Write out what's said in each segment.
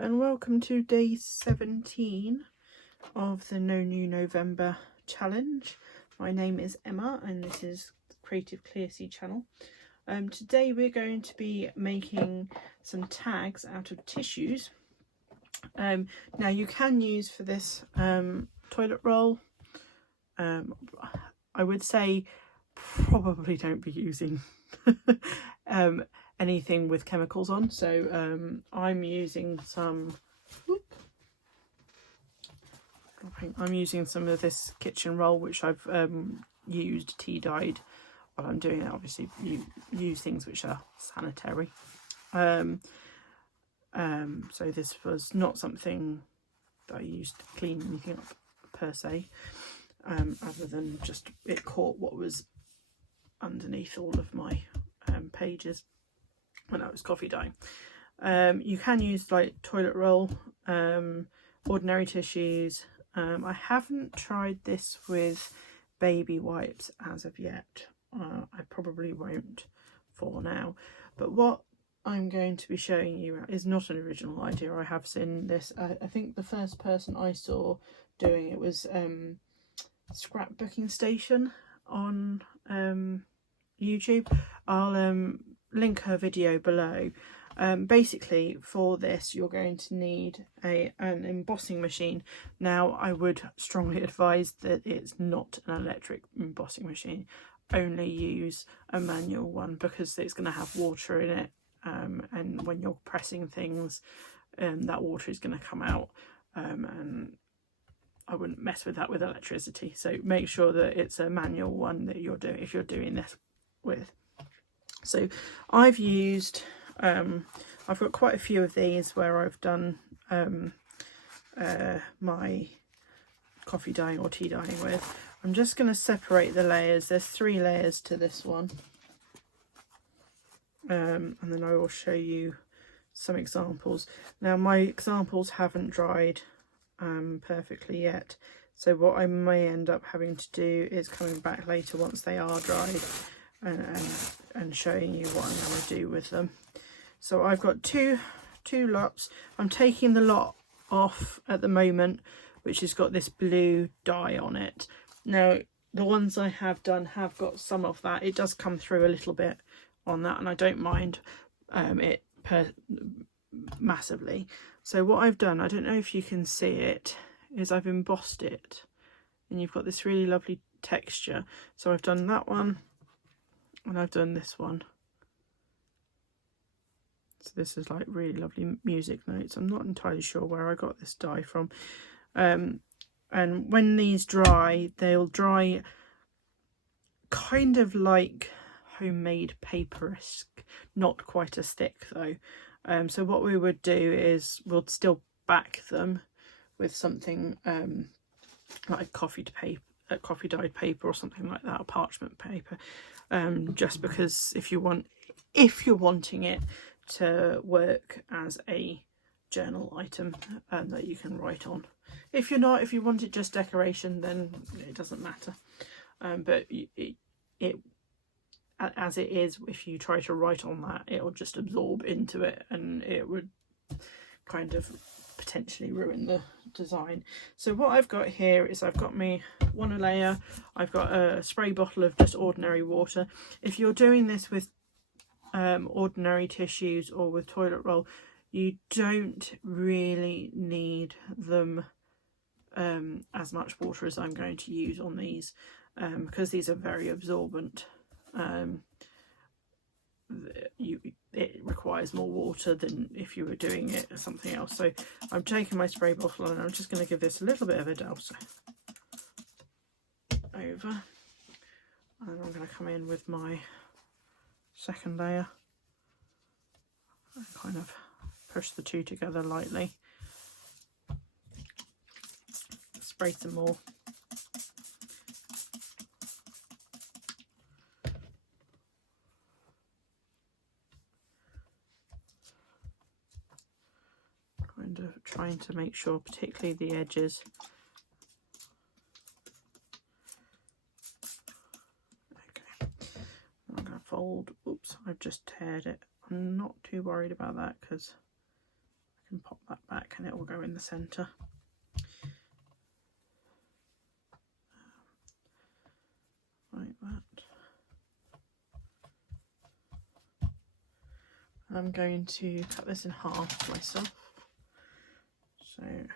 and welcome to day 17 of the No New November challenge. My name is Emma and this is the Creative Clearseed channel. Today we're going to be making some tags out of tissues. Now you can use for this toilet roll. I would say probably don't be using anything with chemicals on, so I'm using some of this kitchen roll which I've used tea dyed while I'm doing it. Obviously you use things which are sanitary, so this was not something that I used to clean anything up per se, other than just it caught what was underneath all of my pages when I was coffee dyeing. You can use like toilet roll, ordinary tissues. I haven't tried this with baby wipes as of yet. I probably won't for now, but what I'm going to be showing you is not an original idea. I have seen this. I think the first person I saw doing it was Scrapbooking Station on YouTube. I'll link her video below. Basically for this you're going to need an embossing machine. Now I would strongly advise that it's not an electric embossing machine. Only use a manual one because it's going to have water in it, and when you're pressing things that water is going to come out, and I wouldn't mess with that with electricity. So make sure that it's a manual one that you're doing if you're doing this with. So I've used I've got quite a few of these where I've done my coffee dyeing or tea dyeing with. I'm just going to separate the layers. There's 3 layers to this one, and then I will show you some examples. Now my examples haven't dried perfectly yet, so what I may end up having to do is coming back later once they are dried and showing you what I'm going to do with them. So I've got two lots. I'm taking the lot off at the moment which has got this blue dye on it. Now the ones I have done have got some of that. It does come through a little bit on that, and I don't mind it massively. So what I've done, I don't know if you can see it, is I've embossed it and you've got this really lovely texture. So I've done that one and I've done this one. So this is like really lovely music notes. I'm not entirely sure where I got this dye from. And when these dry, they'll dry kind of like homemade paper-esque, not quite as thick though. So what we would do is we'll still back them with something like coffee dyed paper or something like that, or parchment paper, just because if you're wanting it to work as a journal item that you can write on. If you're not, if you want it just decoration, then it doesn't matter. But it as it is, if you try to write on that, it'll just absorb into it and it would kind of potentially ruin the design. So what I've got here is I've got me one layer. I've got a spray bottle of just ordinary water. If you're doing this with ordinary tissues or with toilet roll, you don't really need them as much water as I'm going to use on these, because these are very absorbent. It requires more water than if you were doing it or something else. So I'm taking my spray bottle and I'm just going to give this a little bit of a douse over, and I'm going to come in with my second layer and kind of push the two together lightly, spray some more. Kind of trying to make sure, particularly the edges. Okay, I'm going to fold. Oops, I've just teared it. I'm not too worried about that because I can pop that back and it will go in the centre. Like that. I'm going to cut this in half myself. So come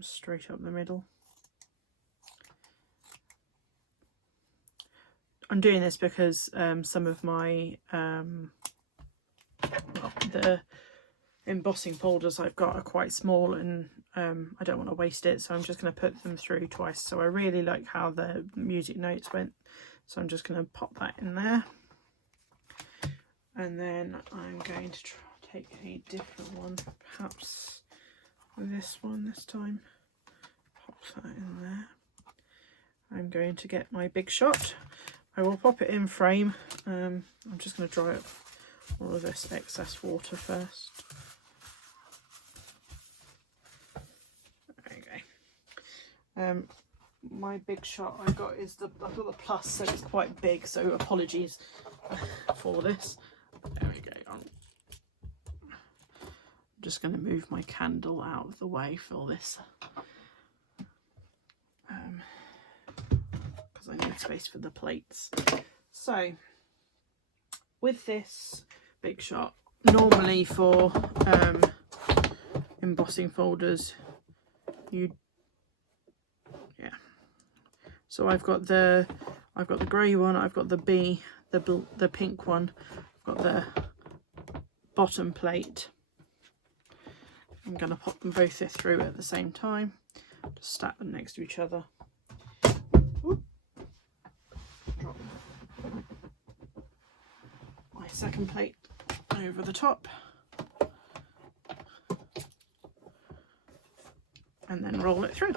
straight up the middle. I'm doing this because some of my the embossing folders I've got are quite small, and I don't want to waste it, so I'm just going to put them through twice. So I really like how the music notes went, so I'm just going to pop that in there. And then I'm going to take a different one, perhaps this one this time. Pop that in there. I'm going to get my Big Shot. I will pop it in frame. I'm just going to dry up all of this excess water first. There you go. My Big Shot I got is I've got the plus, so it's quite big, so apologies for this. There we go. I'm just going to move my candle out of the way for this, because I need space for the plates. So with this Big Shot, normally for embossing folders, so I've got the grey one, I've got the pink one, I've got the bottom plate. I'm going to pop them both through at the same time, just stack them next to each other. Drop my second plate over the top, and then roll it through.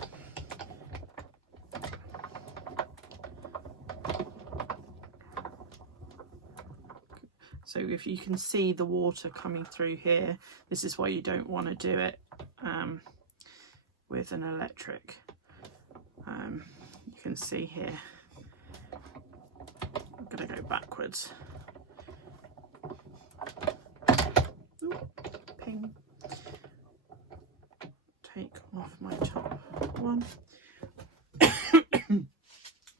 So if you can see the water coming through here, this is why you don't want to do it with an electric. You can see here, I'm going to go backwards. Ooh, ping. Take off my top one.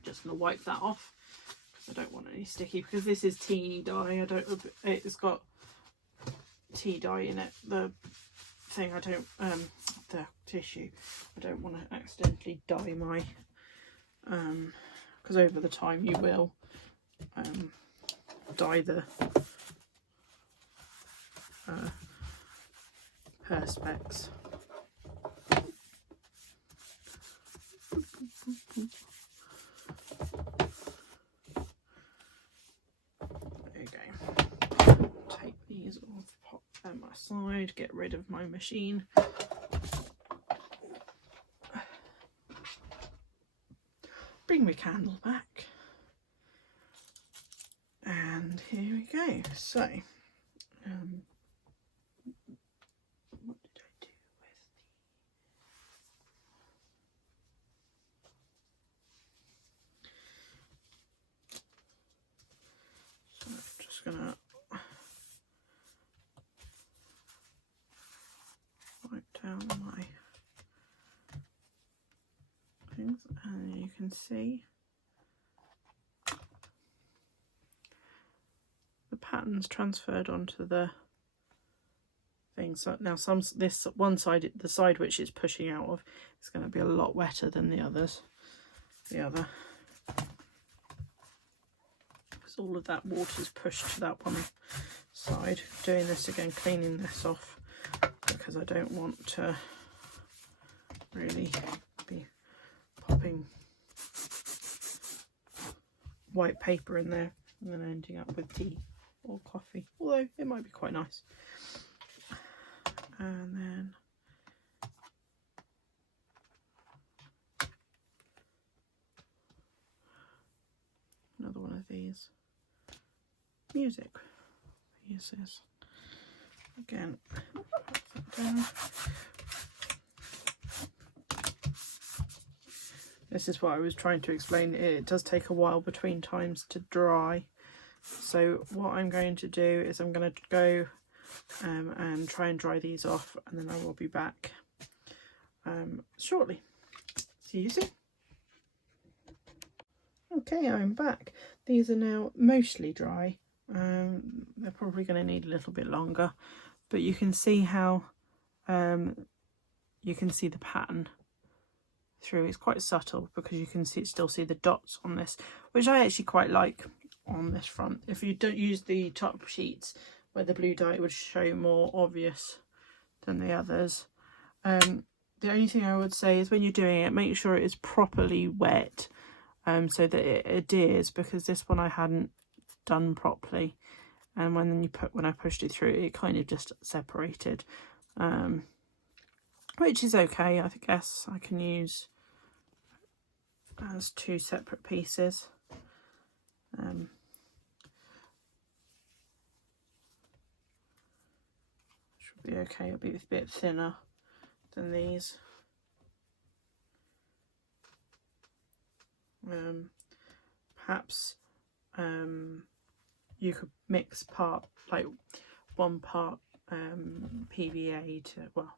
Just going to wipe that off. I don't want any sticky, because this is tea dye. It's got tea dye in it. The thing the tissue. I don't want to accidentally dye my because over the time you will dye the perspex. Take these off, pop them aside, get rid of my machine. Bring my candle back. And here we go. So, what did I do with the... So I'm just gonna wipe down my things, and you can see the patterns transferred onto the thing. So now this one side, the side which it's pushing out of, is going to be a lot wetter than the others. The other, because all of that water is pushed to that one side. Doing this again, cleaning this off, because I don't want to really be popping white paper in there and then ending up with tea or coffee, although it might be quite nice. And then another one of these music pieces. Again, put that down. This is what I was trying to explain. It does take a while between times to dry. So what I'm going to do is I'm going to go and try and dry these off, and then I will be back shortly. See you soon. Okay, I'm back. These are now mostly dry. They're probably going to need a little bit longer, but you can see how you can see the pattern through. It's quite subtle because you can still see the dots on this, which I actually quite like on this front. If you don't use the top sheets where the blue dye would show more obvious than the others. The only thing I would say is when you're doing it, make sure it is properly wet, so that it adheres, because this one I hadn't done properly, and when I pushed it through, it kind of just separated, which is okay. I guess I can use as two separate pieces. Should be okay. It'll be a bit thinner than these. Perhaps you could mix like 1 part PVA to, well,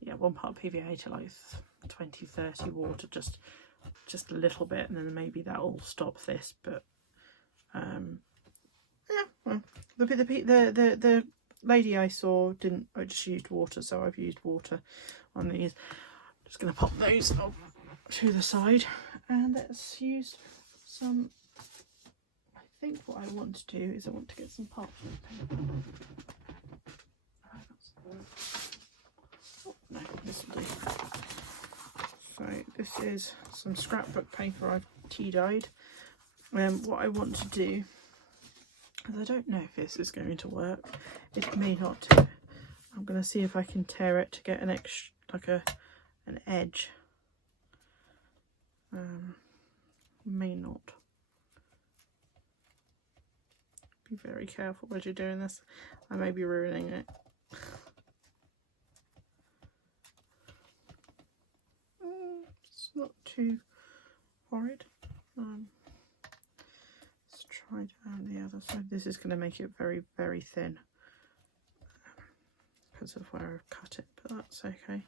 yeah, 1 part PVA to like 20-30 water, just a little bit, and then maybe that will stop this. But yeah, well, the lady I saw didn't. I just used water, so I've used water on these. Just going to pop those up to the side, and let's use some. I think what I want to do is I want to get some parchment paper. Oh, no, this will do. So this is some scrapbook paper I've tea dyed. What I want to do, because I don't know if this is going to work, it may not. I'm going to see if I can tear it to get an extra, like an edge. May not. Be very careful as you're doing this. I may be ruining it. It's not too horrid. Let's try down the other side. This is going to make it very, very thin because of where I've cut it, but that's okay.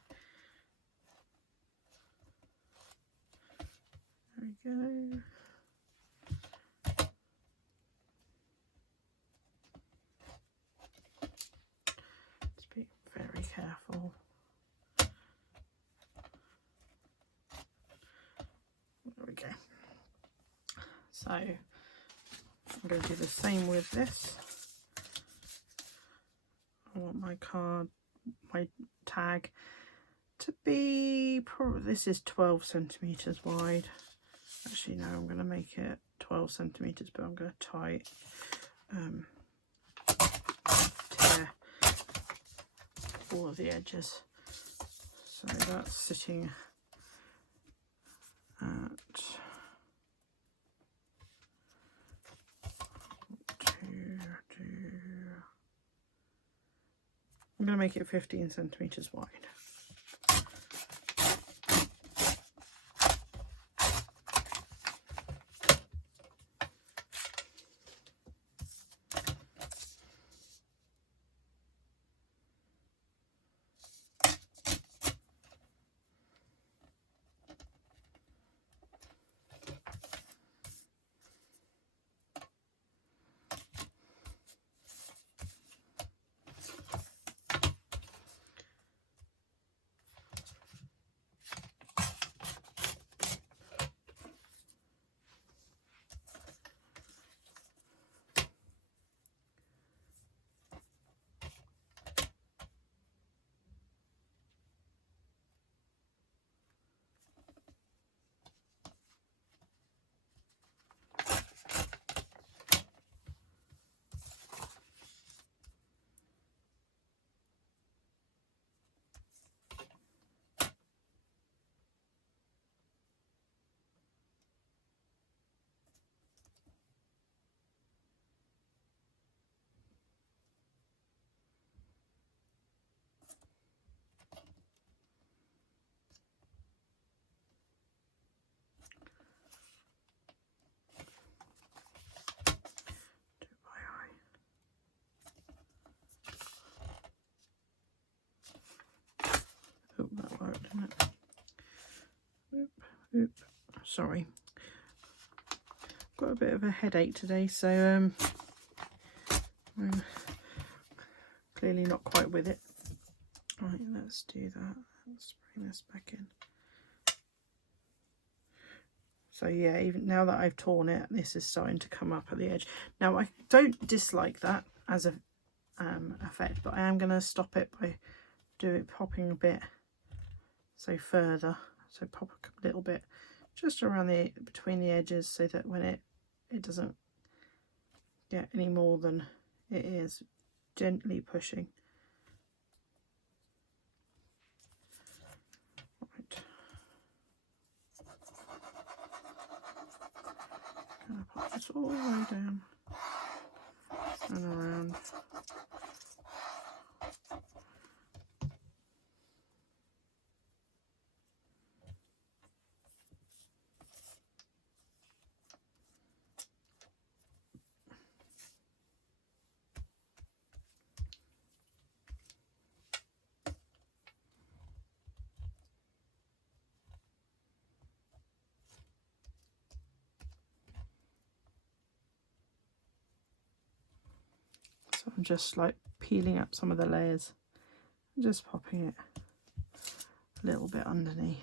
There we go. Just be very careful. There we go. So I'm going to do the same with this. I want my tag to be, probably, this is 12 centimeters wide. Actually, no, I'm going to make it 12 centimeters, but I'm going to tie tear all of the edges. So that's sitting at I'm going to make it 15 centimeters wide. Oop, sorry. Got a bit of a headache today, so I'm clearly not quite with it. Right, let's do that. Let's bring this back in. So yeah, even now that I've torn it, this is starting to come up at the edge. Now I don't dislike that as a effect, but I am going to stop it by popping a bit so further. So pop a little bit just around the between the edges, so that when it doesn't get any more than it is, gently pushing. Right. Gonna pop this all the way down and around. So I'm just like peeling up some of the layers and just popping it a little bit underneath.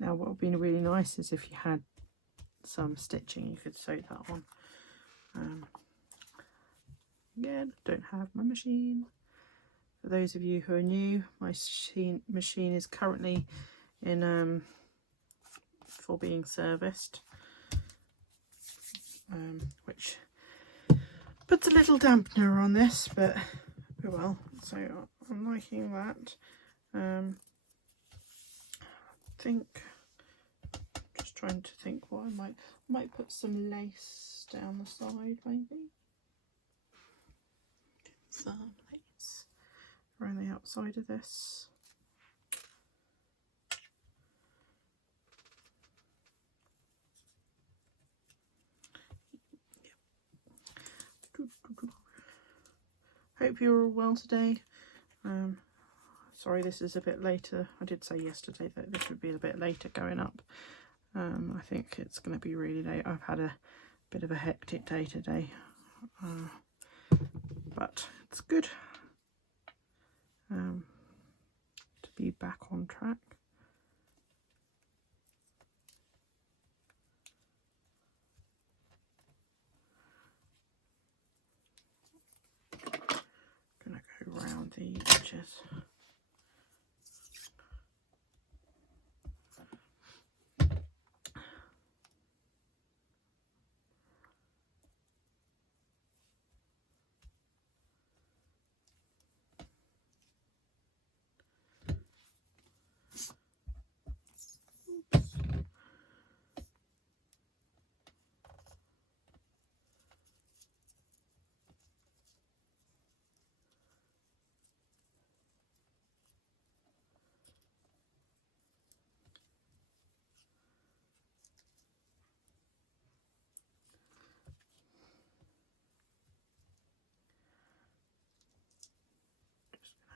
Now what would be really nice is if you had some stitching, you could sew that on. Again, I don't have my machine. For those of you who are new, my machine is currently in for being serviced, which puts a little dampener on this, but oh well. So I'm liking that. I think, just trying to think what I might put some lace down the side, maybe. Some lace around the outside of this. Hope you're all well today. Sorry this is a bit later. I did say yesterday that this would be a bit later going up. I think it's going to be really late. I've had a bit of a hectic day today, but it's good to be back on track. Gonna go around the edges.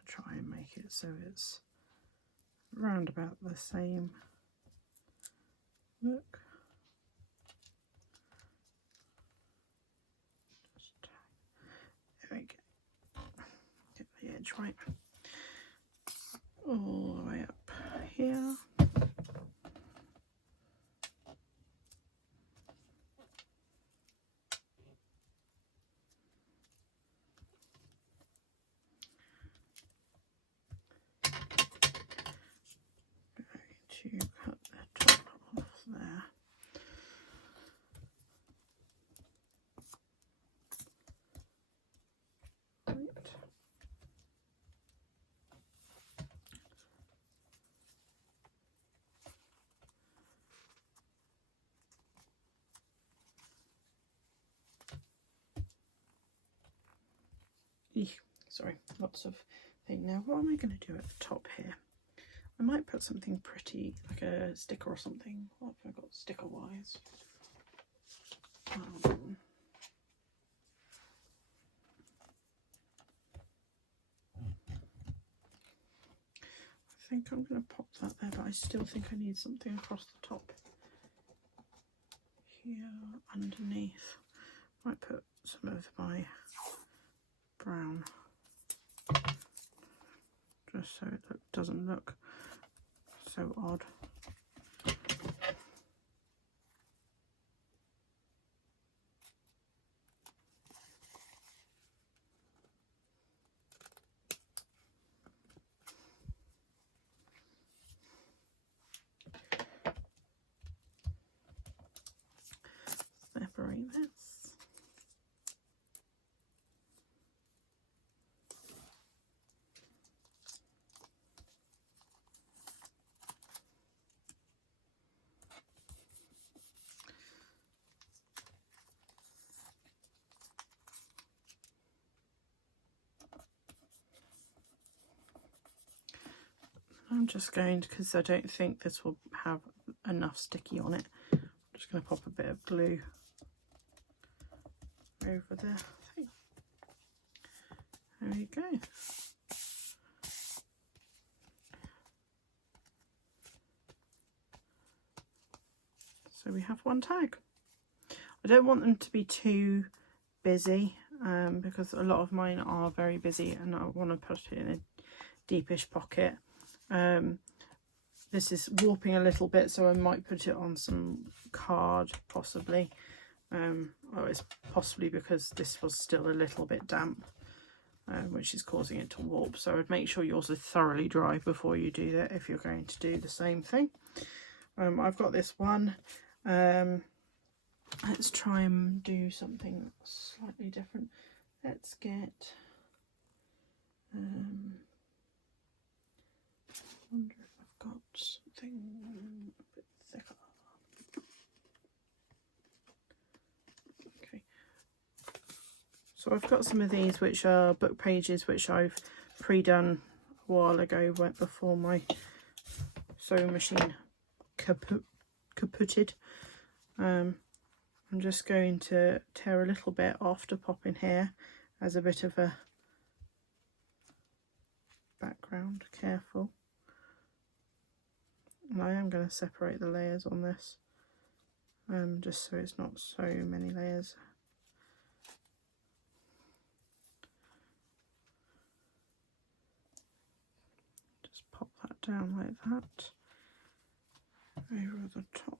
Try and make it so it's round about the same look. Just, there we go. Get the edge right. All the way up here. To cut the top off there. Right. sorry, lots of thing. Now what am I going to do at the top here? I might put something pretty, like a sticker or something. What have I got sticker wise? I think I'm going to pop that there, but I still think I need something across the top here underneath. Might put some of my brown just so it doesn't look so odd. Separate this. I'm just going to, because I don't think this will have enough sticky on it, I'm just going to pop a bit of glue over the thing. There we go. So we have one tag. I don't want them to be too busy because a lot of mine are very busy and I want to put it in a deepish pocket. This is warping a little bit, so I might put it on some card possibly. Oh, it's possibly because this was still a little bit damp, which is causing it to warp. So I'd make sure yours are thoroughly dry before you do that if you're going to do the same thing. I've got this one. Let's try and do something slightly different. Let's get I wonder if I've got something a bit thicker. Okay, so I've got some of these which are book pages which I've pre-done a while ago, went before my sewing machine kaputted. I'm just going to tear a little bit off to pop in here as a bit of a background. Careful. And I am going to separate the layers on this, just so it's not so many layers. Just pop that down like that over the top.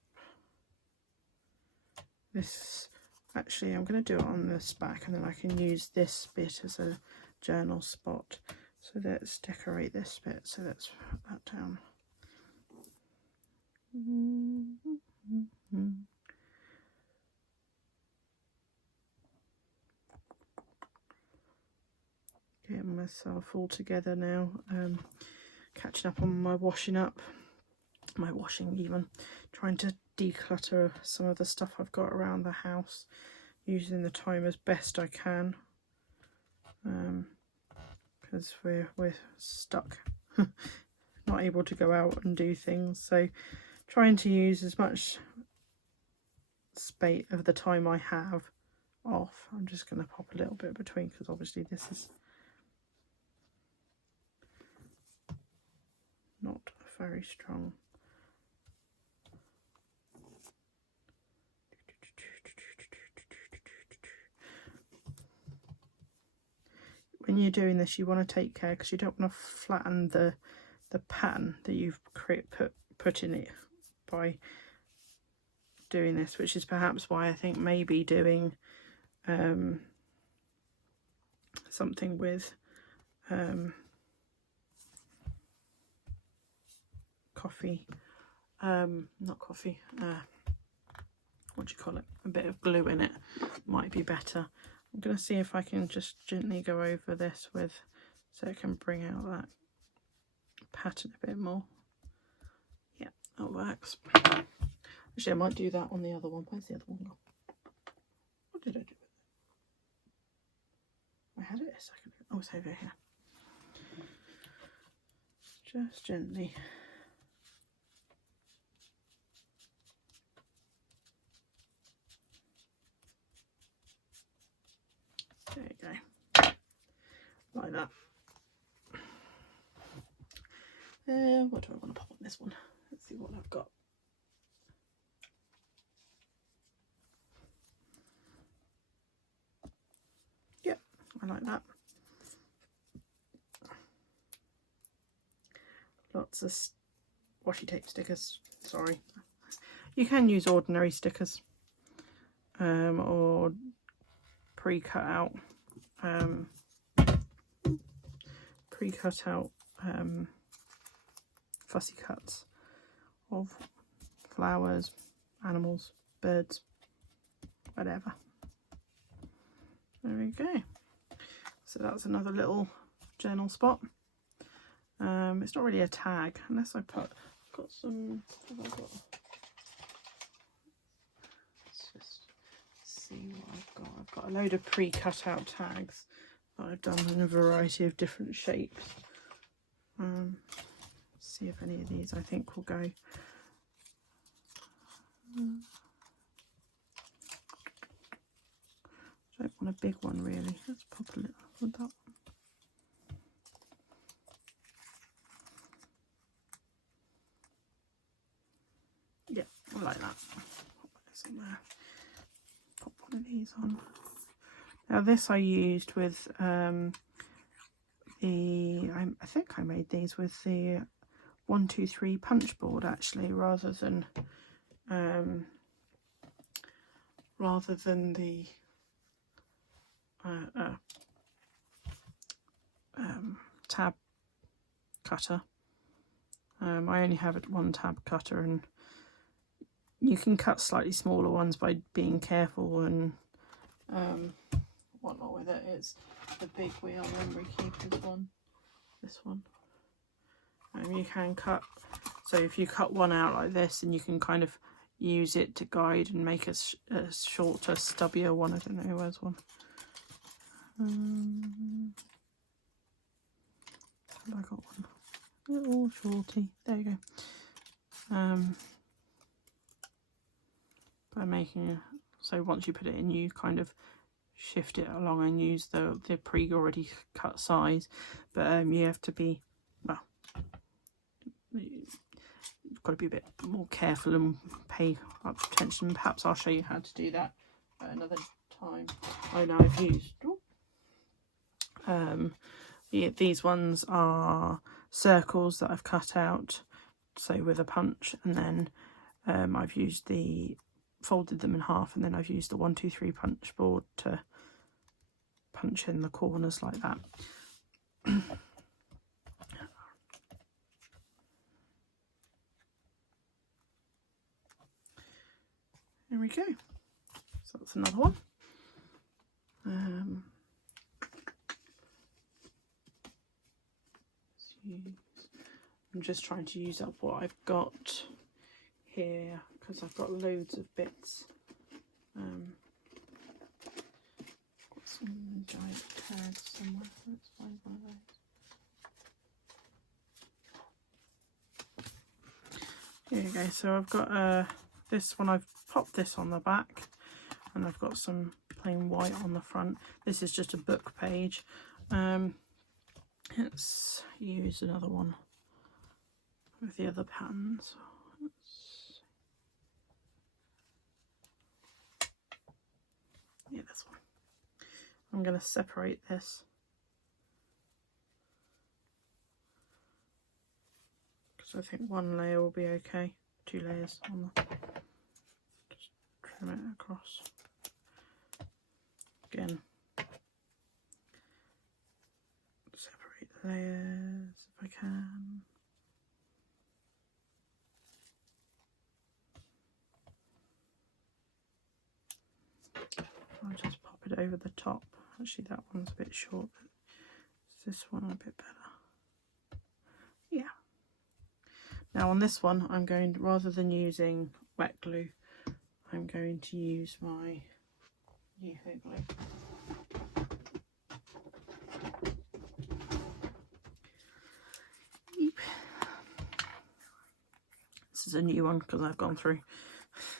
This, actually I'm going to do it on this back and then I can use this bit as a journal spot. So let's decorate this bit, so let's put that down. Getting myself all together now, catching up on my washing even, trying to declutter some of the stuff I've got around the house, using the time as best I can, because we're stuck, not able to go out and do things, so trying to use as much space of the time I have off. I'm just going to pop a little bit between because obviously this is not very strong. When you're doing this, you want to take care because you don't want to flatten the pattern that you've put in it by doing this, which is perhaps why I think maybe doing something with what do you call it, a bit of glue in it might be better. I'm going to see if I can just gently go over this with, so it can bring out that pattern a bit more. Yeah, that works. Actually, I might do that on the other one. Where's the other one gone? What did I do with it? I had it a second ago. Oh, it's over here. Just gently. There you go. Like that. What do I want to pop on this one? Let's see what I've got. Yep, I like that. Lots of washi tape stickers. Sorry. You can use ordinary stickers or pre-cut out fussy cuts of flowers, animals, birds, whatever. There we go. So that's another little journal spot. It's not really a tag unless I've got some. What have I got? Let's just see what I've got. I've got a load of pre-cut out tags that I've done in a variety of different shapes. See if any of these I think will go. I don't want a big one really. Let's pop a little with that one. Yeah, I like that. Pop this in there. Pop one of these on. Now this I used with I think I made these with the 123 punch board actually, rather than the tab cutter. I only have one tab cutter, and you can cut slightly smaller ones by being careful and whatnot with it. It's the big wheel memory keepers one, this one. You can cut, so if you cut one out like this, and you can kind of use it to guide and make a shorter, stubbier one. I don't know, where's one? Have I got one? A little shorty. There you go. By making a, so once you put it in, you kind of shift it along and use the pre-already cut size, but you have to be, well, you've got to be a bit more careful and pay up attention. Perhaps I'll show you how to do that at another time. Oh no, I've used yeah, these ones are circles that I've cut out, so with a punch, and then I've used folded them in half, and then I've used the 123 punch board to punch in the corners like that. There we go. So that's another one. I'm just trying to use up what I've got here because I've got loads of bits. Got some giant tags somewhere. Let's find one of those. Here you go. So I've got this one. I've popped this on the back, and I've got some plain white on the front. This is just a book page. Let's use another one with the other patterns. Yeah, this one. I'm going to separate this because I think one layer will be okay. 2 layers on the. Just trim it across. Again, separate the layers if I can. I'll just pop it over the top. Actually, that one's a bit short, but this one a bit better. Yeah. Now on this one, I'm going to, rather than using wet glue, I'm going to use my UFO glue. is a new one because I've gone through.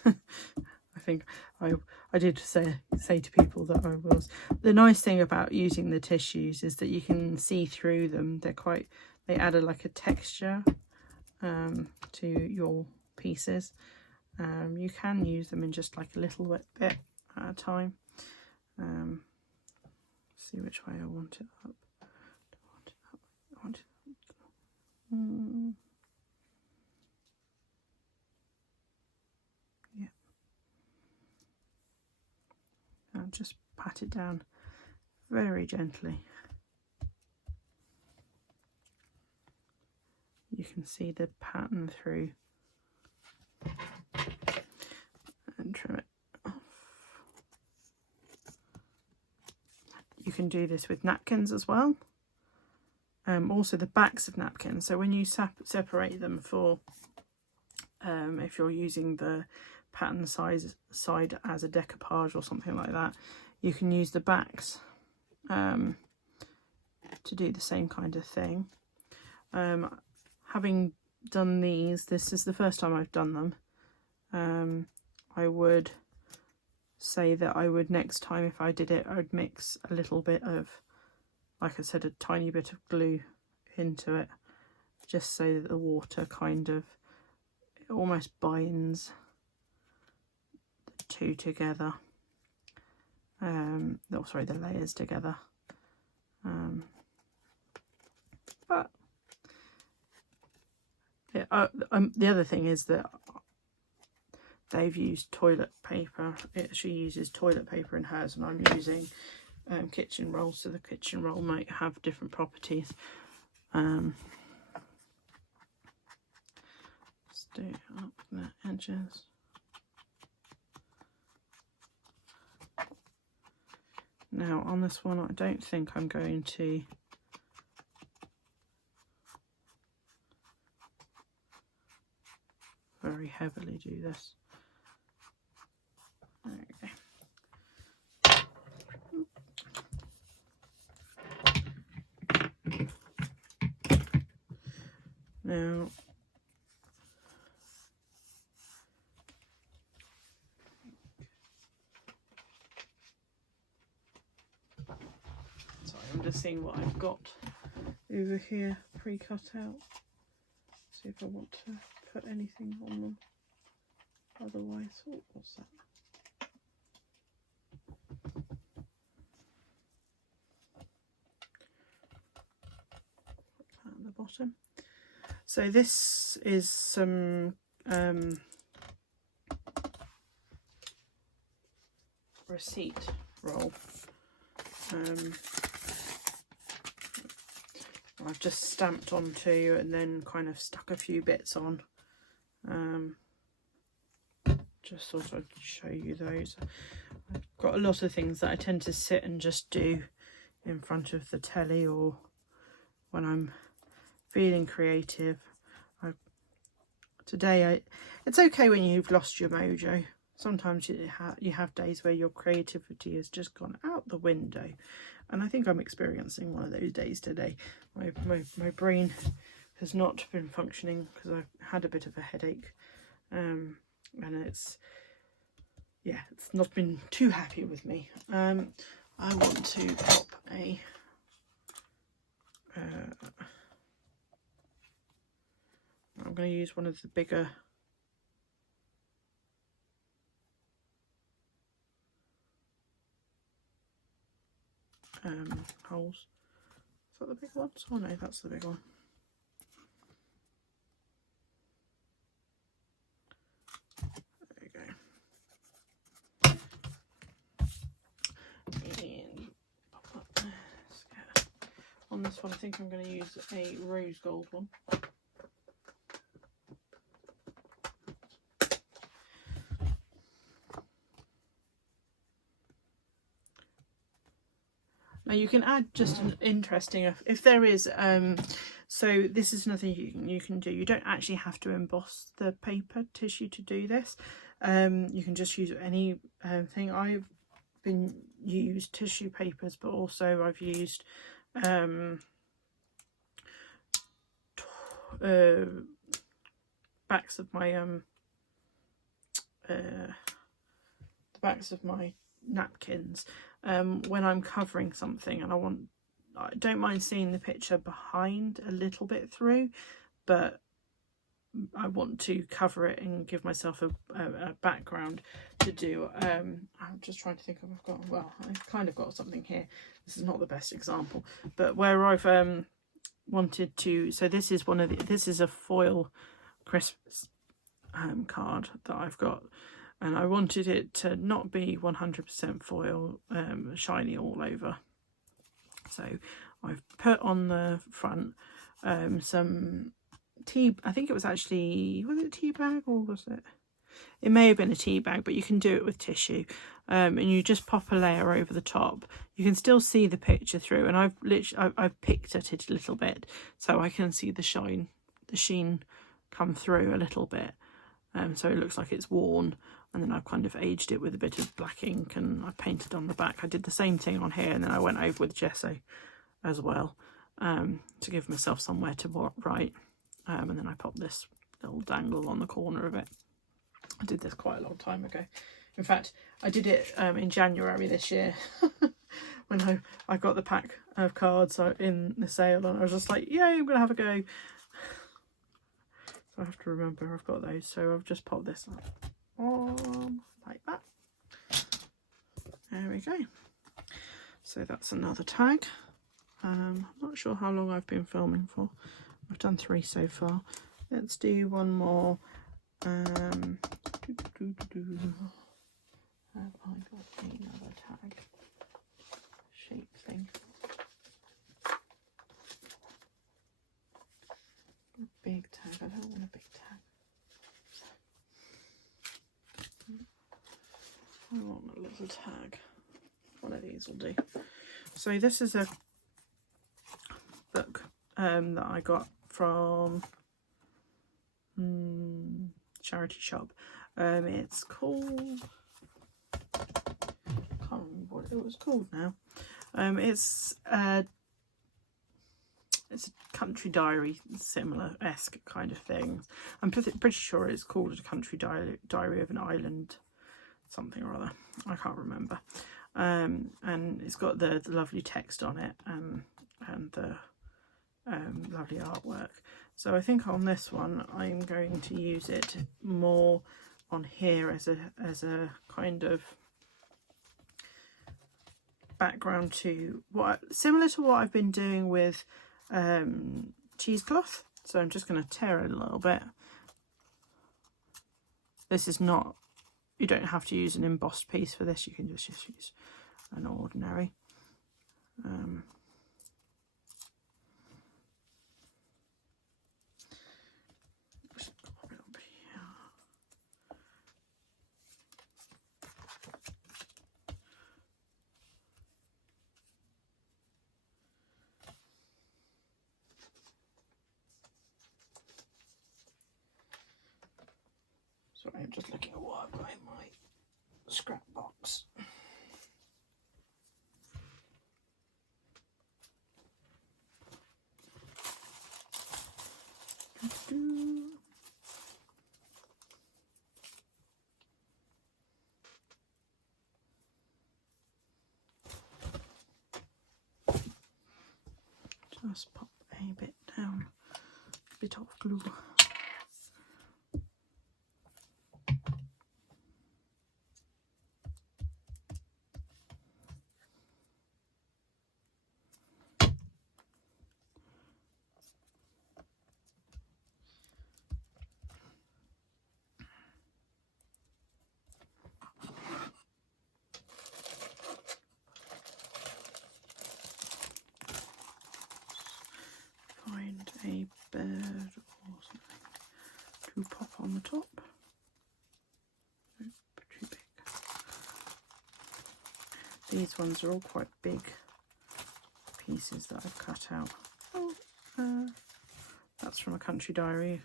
I think I did say to people that I was. The nice thing about using the tissues is that you can see through them. They add like a texture to your pieces. You can use them in just like a little bit at a time. See which way I want it up. I want it up. Yeah. I'll just pat it down very gently. You can see the pattern through, and trim it off. You can do this with napkins as well. Also the backs of napkins. So when you separate them for, if you're using the pattern side as a decoupage or something like that, you can use the backs to do the same kind of thing. Having done these, this is the first time I've done them. I would say that I would, next time if I did it, I would mix a little bit of, like I said, a tiny bit of glue into it, just so that the water kind of almost binds the two together. Oh, sorry, the layers together. But yeah, the other thing is that they've used toilet paper. She uses toilet paper in hers, and I'm using kitchen roll, so the kitchen roll might have different properties. Let's do up the edges. Now on this one, I don't think I'm going to very heavily do this. There we go. Now, sorry, I'm just seeing what I've got over here pre-cut out. See if I want to put anything on them. Otherwise, oh, what's that? Put that at the bottom. So this is some receipt roll. I've just stamped onto and then kind of stuck a few bits on. Just thought I'd show you those. I've got a lot of things that I tend to sit and just do in front of the telly, or when I'm feeling creative. It's okay when you've lost your mojo. Sometimes you have days where your creativity has just gone out the window, and I think I'm experiencing one of those days today. My brain has not been functioning because I've had a bit of a headache, and it's not been too happy with me. I want to pop a I'm going to use one of the bigger holes. Is that the big one? Oh no, that's the big one. There we go. And pop up there. On this one, I think I'm going to use a rose gold one. Now you can add just an interesting, if there is, so this is another thing you can do. You don't actually have to emboss the paper tissue to do this. You can just use any thing. I've used tissue papers, but also I've used backs of my the backs of my napkins when I'm covering something, and I don't mind seeing the picture behind a little bit through, but I want to cover it and give myself a background to do. I'm just trying to think if I've got, well, I've kind of got something here. This is not the best example, but where I've wanted to, so this is this is a foil Christmas card that I've got, and I wanted it to not be 100% foil, shiny all over. So I've put on the front some tea, I think it was actually, was it tea bag or was it? It may have been a tea bag, but you can do it with tissue, and you just pop a layer over the top. You can still see the picture through, and I've picked at it a little bit so I can see the sheen come through a little bit, so it looks like it's worn. And then I've kind of aged it with a bit of black ink, and I painted on the back. I did the same thing on here, and then I went over with gesso as well, to give myself somewhere to write. And then I popped this little dangle on the corner of it. I did this quite a long time ago. In fact, I did it in January this year when I got the pack of cards in the sale, and I was just like, yay, I'm going to have a go. So I have to remember I've got those. So I've just popped this on like that. There we go. So that's another tag. I'm not sure how long I've been filming for. I've done 3 so far. Let's do one more. Have I got another tag shape thing? A big tag. I don't want a big tag. I want a little tag. One of these will do. So this is a book that I got from charity shop. It's called, I can't remember what it was called now. It's a country diary, similar-esque kind of thing. I'm pretty sure it's called a country diary of an island, something or other. I can't remember. And it's got the lovely text on it, and the lovely artwork. So I think on this one I'm going to use it more on here as a kind of background to similar to what I've been doing with cheesecloth. So I'm just going to tear it a little bit. This is not, you don't have to use an embossed piece for this, you can just use an ordinary. Sorry, I'm just looking at what I've got in my scrap box. Just pop a bit down, a bit of glue. Find a bird or something to pop on the top. Nope, too big. These ones are all quite big pieces that I've cut out. Oh, that's from a country diary.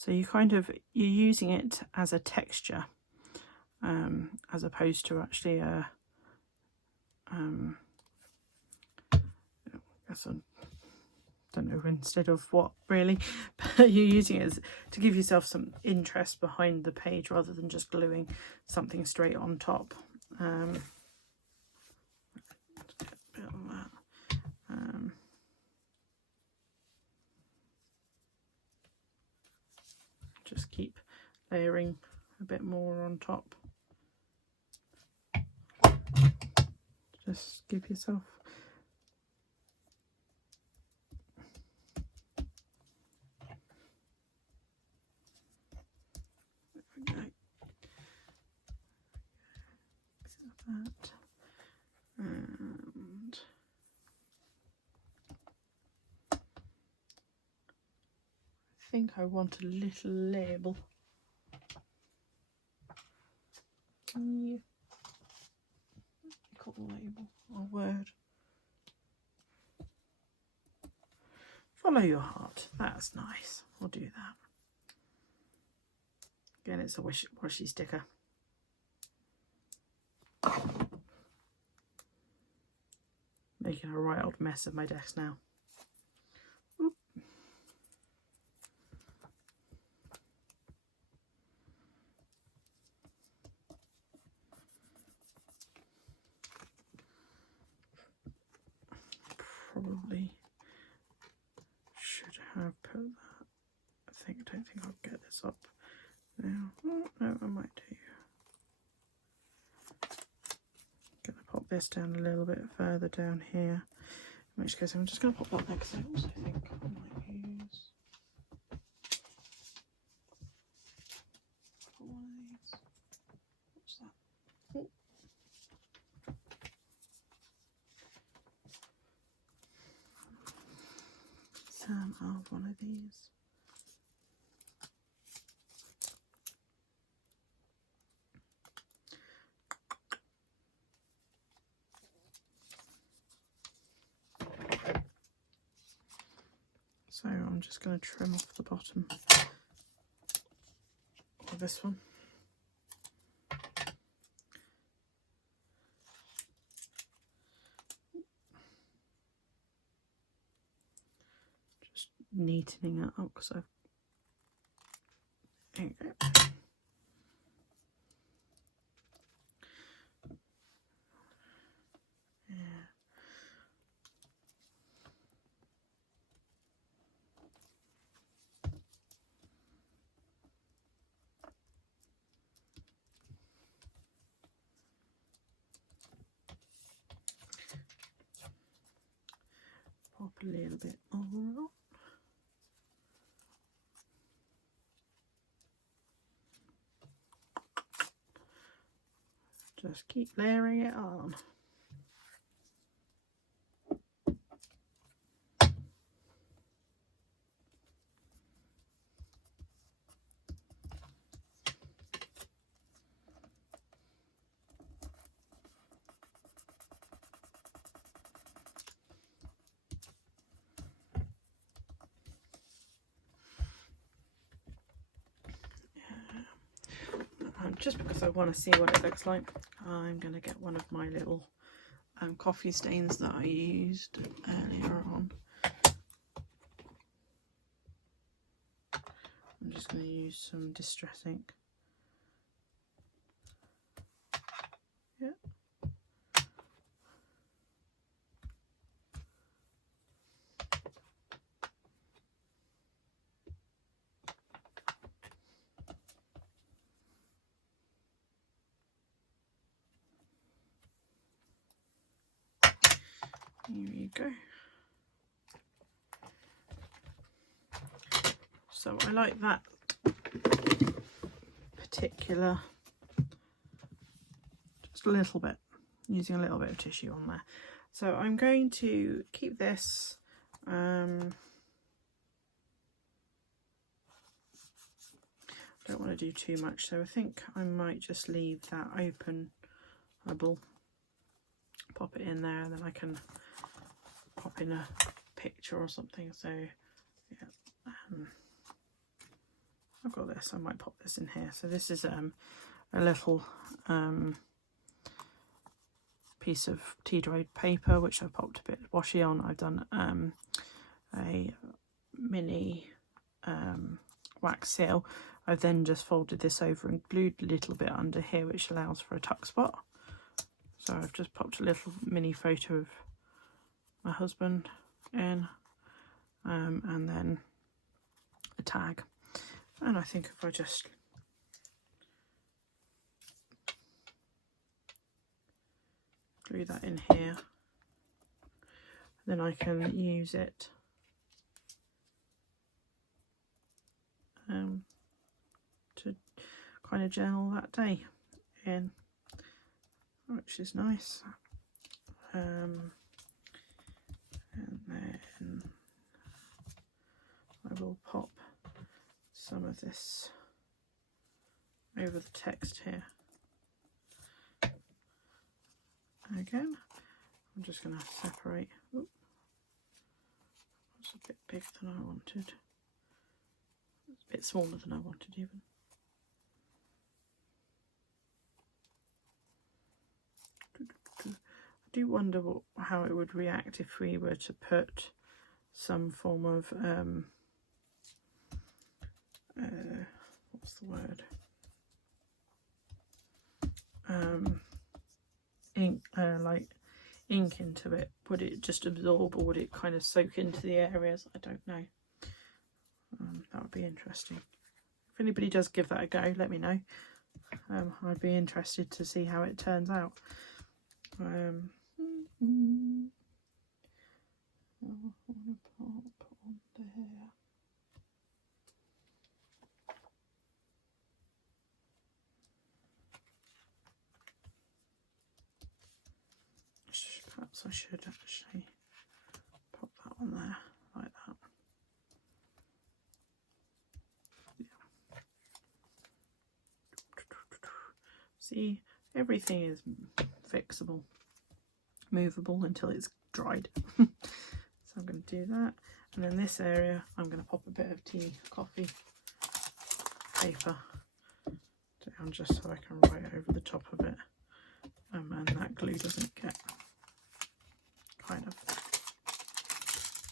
So So you're using it as a texture, as opposed to actually a I don't know, instead of what really, but you're using it as, to give yourself some interest behind the page rather than just gluing something straight on top. Let's get a bit of that. Just keep layering a bit more on top. Just give yourself that, and I think I want a little label. Can you call label or word? Follow your heart. That's nice. We'll do that. Again, it's a washi sticker. Making a right old mess of my desk now. Oop. Probably should have put that. I don't think I'll get this up now. Oh, no, I might do. Gonna pop this down a little bit further down here. In which case, I'm just gonna pop that there because I also think I might use one of these. What's that? Oh. Some of one of these. So I'm just going to trim off the bottom of this one. Just neatening it up because I've... There you go. Pop a little bit more on. Just keep layering it on. Just because I want to see what it looks like, I'm going to get one of my little coffee stains that I used earlier on. I'm just going to use some Distress ink. Yeah. Here you go. So I like that particular, just a little bit, using a little bit of tissue on there. So I'm going to keep this don't want to do too much, so I think I might just leave that open bubble, pop it in there, and then I can pop in a picture or something. So yeah, I've got this, I might pop this in here. So this is a little piece of tea dried paper which I've popped a bit of washi on. I've done a mini wax seal. I've then just folded this over and glued a little bit under here, which allows for a tuck spot. So I've just popped a little mini photo of my husband in, and then a tag. And I think if I just glue that in here, then I can use it to kind of journal that day in, which is nice. And then I will pop some of this over the text here. Again, I'm just going to separate. Oops, that's a bit bigger than I wanted. It's a bit smaller than I wanted even. I do wonder how it would react if we were to put some form of what's the word? Ink, like ink into it. Would it just absorb, or would it kind of soak into the areas? I don't know. That would be interesting. If anybody does give that a go, let me know. I'd be interested to see how it turns out. I want to pop on there. Perhaps I should actually pop that on there like that. Yeah. See, everything is fixable, movable until it's dried. So I'm going to do that, and then this area I'm going to pop a bit of tea coffee paper down just so I can write over the top of it, and that glue doesn't get kind of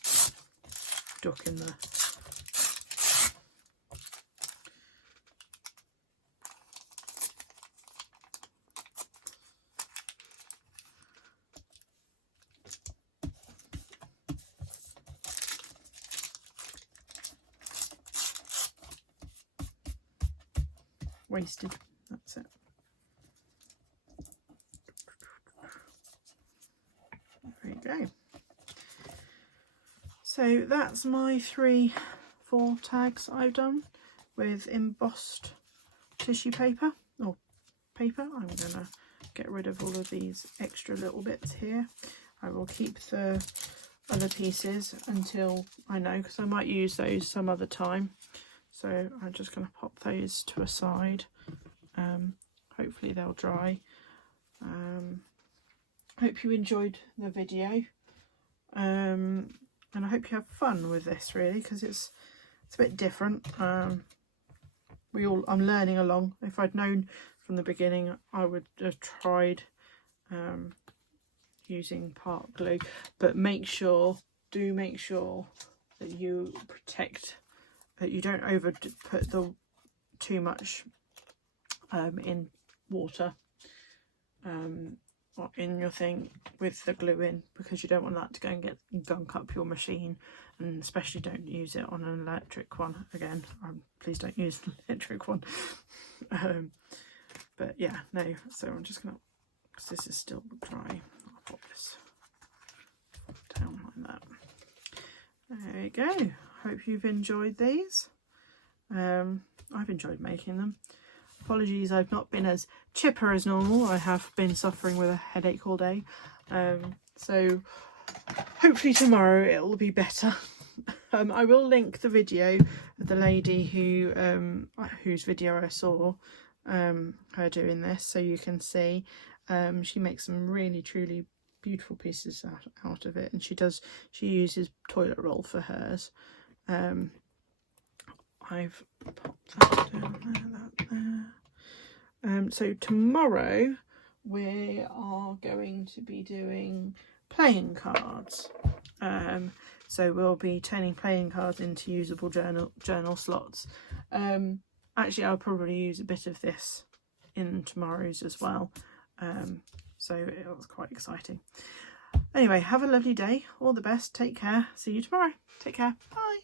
stuck in the wasted. That's it. There you go. So that's my 4 tags I've done with embossed tissue paper or paper. I'm going to get rid of all of these extra little bits here. I will keep the other pieces until I know, because I might use those some other time. So I'm just going to pop those to a side. Hopefully they'll dry. Hope you enjoyed the video, and I hope you have fun with this, really, because it's a bit different. I'm learning along. If I'd known from the beginning, I would have tried using part glue, but do make sure that you protect, that you don't put too much in water or in your thing with the glue in, because you don't want that to go and get gunk up your machine, and especially don't use it on an electric one. Again, please don't use an electric one. But yeah, no, so I'm just gonna, because this is still dry, I'll pop this down like that. There you go. Hope you've enjoyed these. I've enjoyed making them. Apologies, I've not been as chipper as normal. I have been suffering with a headache all day. So hopefully tomorrow it will be better. I will link the video of the lady whose video I saw her doing this, so you can see. She makes some really truly beautiful pieces out of it, and she uses toilet roll for hers. I've popped that down there, that there. So tomorrow we are going to be doing playing cards. So we'll be turning playing cards into usable journal slots. Actually, I'll probably use a bit of this in tomorrow's as well. So it was quite exciting. Anyway, have a lovely day. All the best. Take care. See you tomorrow. Take care. Bye.